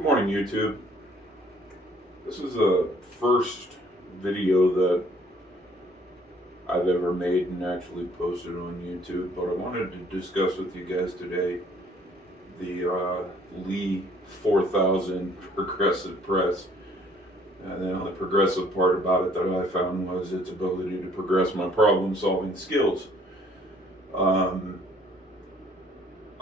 Good morning, YouTube. This is the first video that I've ever made and actually posted on YouTube, but I wanted to discuss with you guys today the Lee 4000 progressive press. And the only progressive part about it that I found was its ability to progress my problem-solving skills.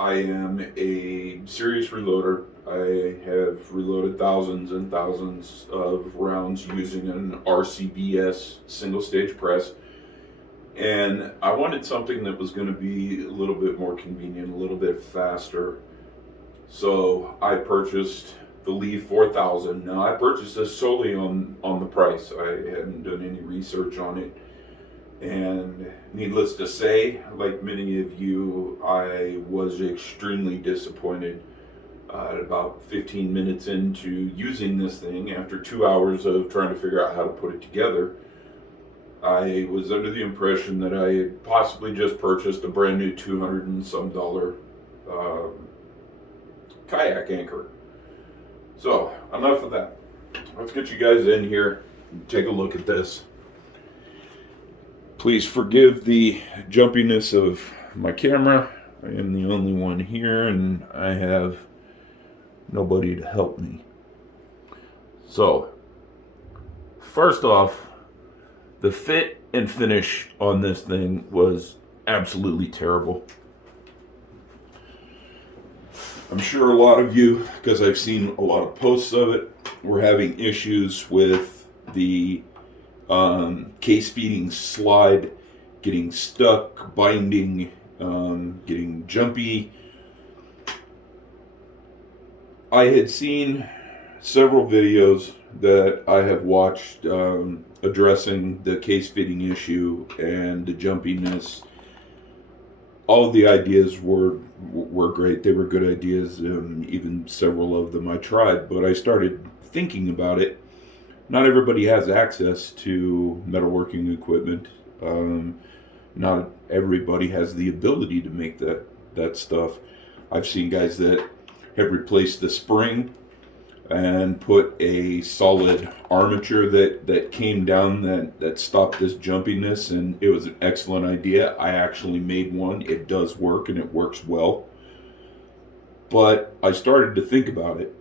I am a serious reloader. I have reloaded thousands and thousands of rounds using an RCBS single stage press. And I wanted something that was going to be a little bit more convenient, a little bit faster. So I purchased the Lee 4000. Now I purchased this solely on the price. I hadn't done any research on it. And needless to say, like many of you, I was extremely disappointed at about 15 minutes into using this thing. After 2 hours of trying to figure out how to put it together, I was under the impression that I had possibly just purchased a brand new $200 and some kayak anchor. So enough of that. Let's get you guys in here and take a look at this. Please forgive the jumpiness of my camera. I am the only one here and I have nobody to help me. So, first off, the fit and finish on this thing was absolutely terrible. I'm sure a lot of you, because I've seen a lot of posts of it, were having issues with the case feeding slide, getting stuck, binding, getting jumpy. I had seen several videos that I have watched addressing the case fitting issue and the jumpiness. All of the ideas were great. They were good ideas. Even several of them I tried, but I started thinking about it. Not everybody has access to metalworking equipment. Not everybody has the ability to make that stuff. I've seen guys that have replaced the spring and put a solid armature that came down that stopped this jumpiness, and it was an excellent idea. I actually made one. It does work, and it works well. But I started to think about it.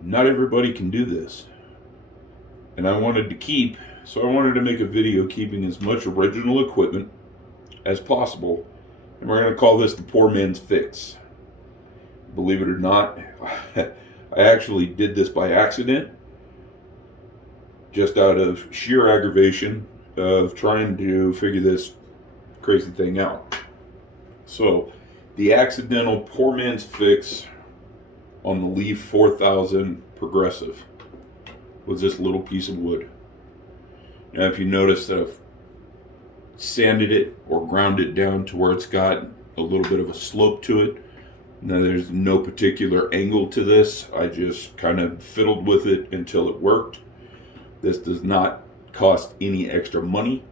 Not everybody can do this. And I wanted to make a video keeping as much original equipment as possible. And we're going to call this the poor man's fix. Believe it or not, I actually did this by accident, just out of sheer aggravation of trying to figure this crazy thing out. So, the accidental poor man's fix on the Lee 4000 progressive was this little piece of wood. Now, if you notice that I've sanded it or ground it down to where it's got a little bit of a slope to it. Now, there's no particular angle to this. I just kind of fiddled with it until it worked. This does not cost any extra money.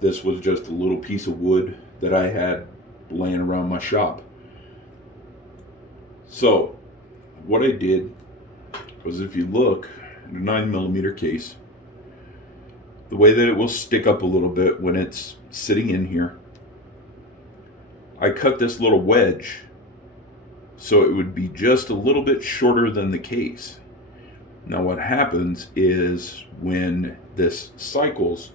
This was just a little piece of wood that I had laying around my shop. So, what I did was, if you look at a 9mm case, the way that it will stick up a little bit when it's sitting in here, I cut this little wedge so it would be just a little bit shorter than the case. Now what happens is when this cycles,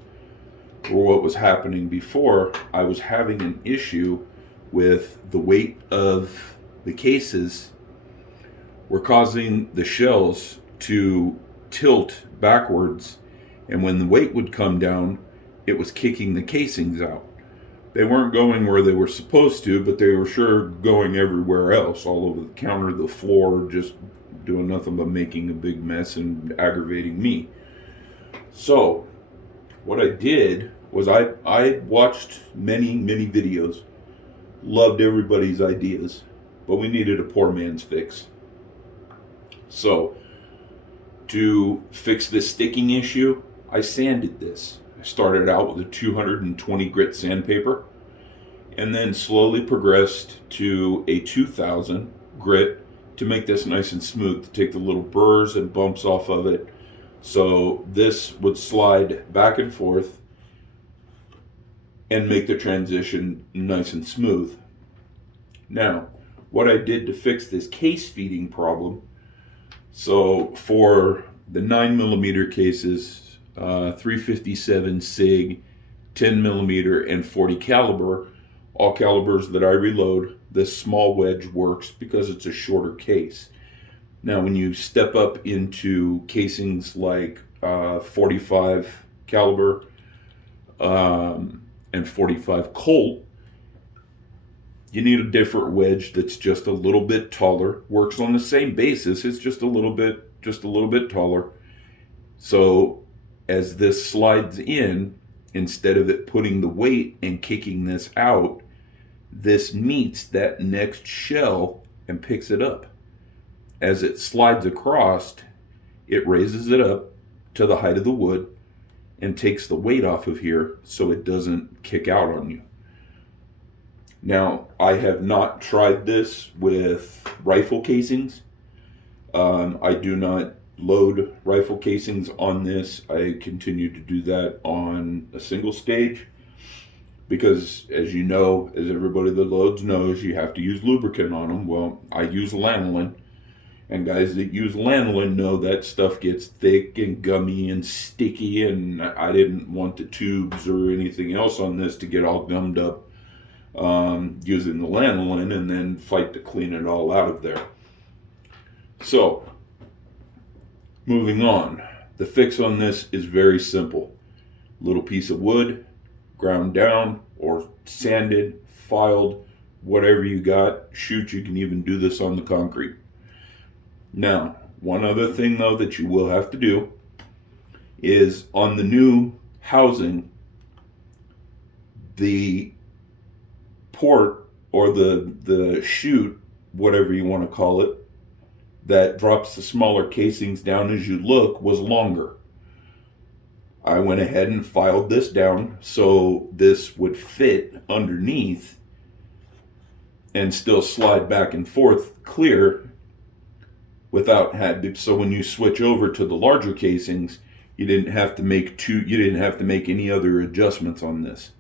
or what was happening before, I was having an issue with the weight of the cases were causing the shells to tilt backwards, and when the weight would come down, it was kicking the casings out. They weren't going where they were supposed to, but they were sure going everywhere else, all over the counter, the floor, just doing nothing but making a big mess and aggravating me. So, what I did was I watched many videos, loved everybody's ideas, but we needed a poor man's fix. So, to fix this sticking issue, I sanded this. I started out with a 220 grit sandpaper and then slowly progressed to a 2000 grit to make this nice and smooth, to take the little burrs and bumps off of it. So this would slide back and forth and make the transition nice and smooth. Now, what I did to fix this case feeding problem, so for the 9mm cases, 357 SIG, 10mm, and 40 caliber, all calibers that I reload, this small wedge works because it's a shorter case. Now, when you step up into casings like 45 caliber and 45 Colt, you need a different wedge that's just a little bit taller. Works on the same basis. It's just a little bit taller. So as this slides in, instead of it putting the weight and kicking this out, this meets that next shell and picks it up. As it slides across, it raises it up to the height of the wood and takes the weight off of here so it doesn't kick out on you. Now, I have not tried this with rifle casings. I do not load rifle casings on this. I continue to do that on a single stage because, as you know, as everybody that loads knows, you have to use lubricant on them. Well, I use lanolin, and guys that use lanolin know that stuff gets thick and gummy and sticky, and I didn't want the tubes or anything else on this to get all gummed up using the lanolin and then fight to clean it all out of there. So, moving on. The fix on this is very simple. Little piece of wood, ground down or sanded, filed, whatever you got. Shoot, you can even do this on the concrete. Now, one other thing though that you will have to do is on the new housing, the port or the chute, whatever you want to call it, that drops the smaller casings down as you look was longer. I went ahead and filed this down so this would fit underneath and still slide back and forth clear without so when you switch over to the larger casings, you didn't have to make any other adjustments on this.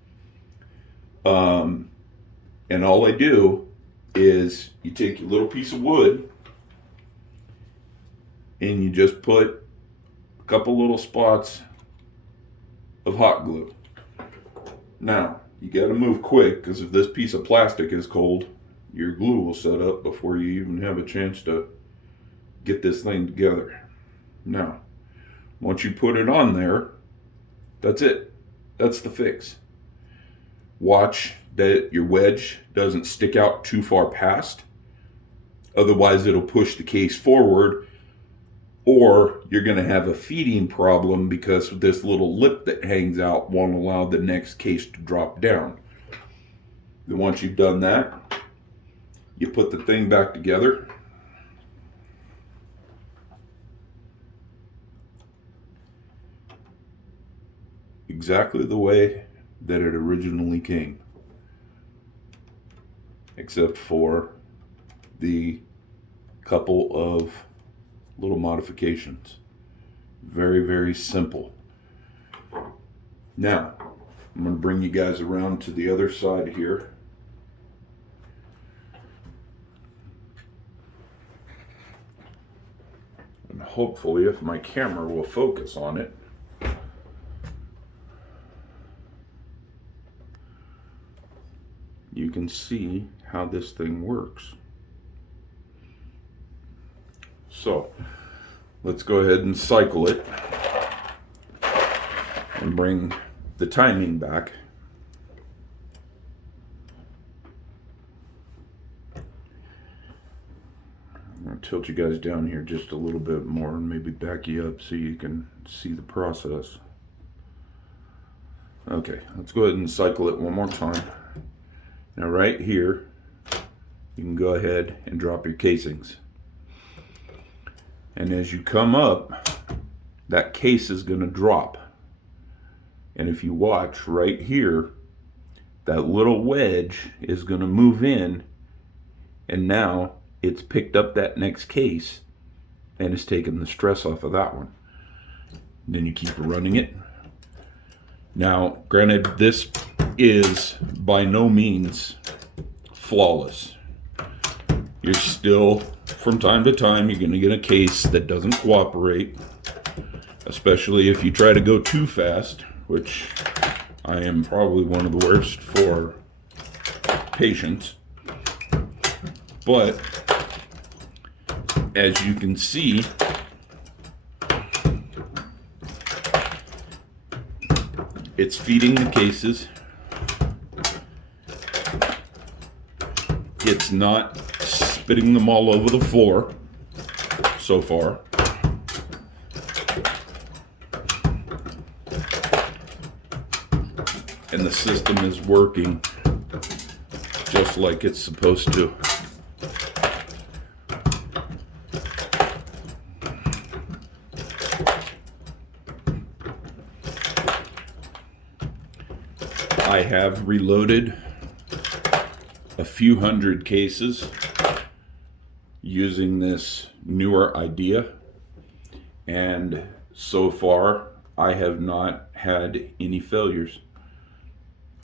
And all I do is you take your little piece of wood and you just put a couple little spots of hot glue. Now, you got to move quick because if this piece of plastic is cold, your glue will set up before you even have a chance to get this thing together. Now, once you put it on there, that's it. That's the fix. Watch that your wedge doesn't stick out too far past. Otherwise, it'll push the case forward, or you're going to have a feeding problem because this little lip that hangs out won't allow the next case to drop down. Then once you've done that, you put the thing back together. Exactly the way that it originally came, except for the couple of little modifications. Very, very simple. Now, I'm going to bring you guys around to the other side here. And hopefully, if my camera will focus on it, you can see how this thing works. So, let's go ahead and cycle it and bring the timing back. I'm going to tilt you guys down here just a little bit more and maybe back you up so you can see the process. Okay, let's go ahead and cycle it one more time. Now right here, you can go ahead and drop your casings. And as you come up, that case is going to drop. And if you watch right here, that little wedge is going to move in, and now it's picked up that next case and it's taken the stress off of that one. Then you keep running it. Now, granted, this is by no means flawless. You're still, from time to time, you're going to get a case that doesn't cooperate, especially if you try to go too fast, which I am probably one of the worst for patience. But as you can see, it's feeding the cases. It's not spitting them all over the floor so far. And the system is working just like it's supposed to. I have reloaded a few hundred cases using this newer idea, and so far I have not had any failures.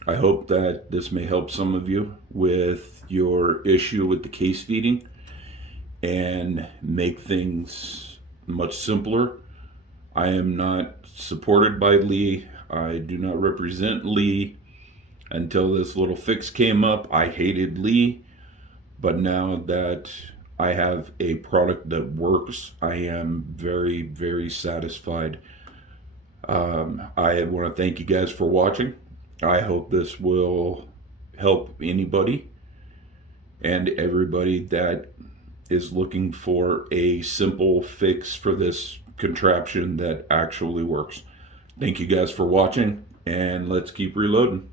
I hope that this may help some of you with your issue with the case feeding and make things much simpler. I am not supported by Lee. I do not represent Lee. Until this little fix came up, I hated Lee, but now that I have a product that works, I am very, very satisfied. I want to thank you guys for watching. I hope this will help anybody and everybody that is looking for a simple fix for this contraption that actually works. Thank you guys for watching, and let's keep reloading.